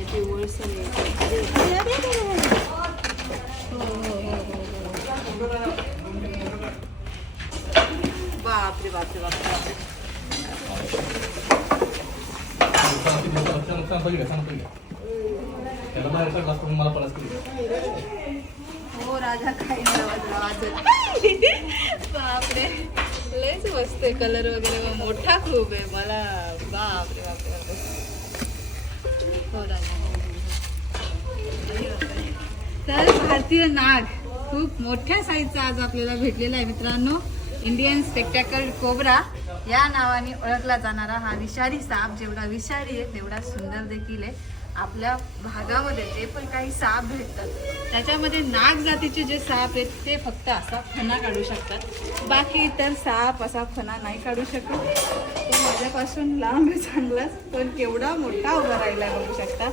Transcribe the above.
आहे पिवळसर आहे. अरे, अरे, अरे, अरे, अरे. हो, हो, हो, हो, हो. बापरे बापरे बापरे बापरे. हो राजा काही नाही वाजत. बापरे लयच मस्त आहे. कलर वगैरे मोठा खूप आहे. मला बापरे बापरे बापरे. हो राजा. तर भारतीय नाग खूप मोठ्या साईजचा आज आपल्याला भेटलेला आहे मित्रांनो. इंडियन स्पेक्टॅकल कोब्रा या नावाने ओळखला जाणारा हा विषारी साप जेवढा विषारी आहे तेवढा सुंदर देखील आहे. आपल्या भागामध्ये जे पण काही साप भेटतात त्याच्यामध्ये नाग जातीचे जे साप आहेत ते फक्त असा फणा काढू शकतात. बाकी इतर साप असा फणा नाही काढू शकत. तो माझ्यापासून लांब आहे चांगलाच, पण केवढा मोठा उभा राहिला बघू शकता.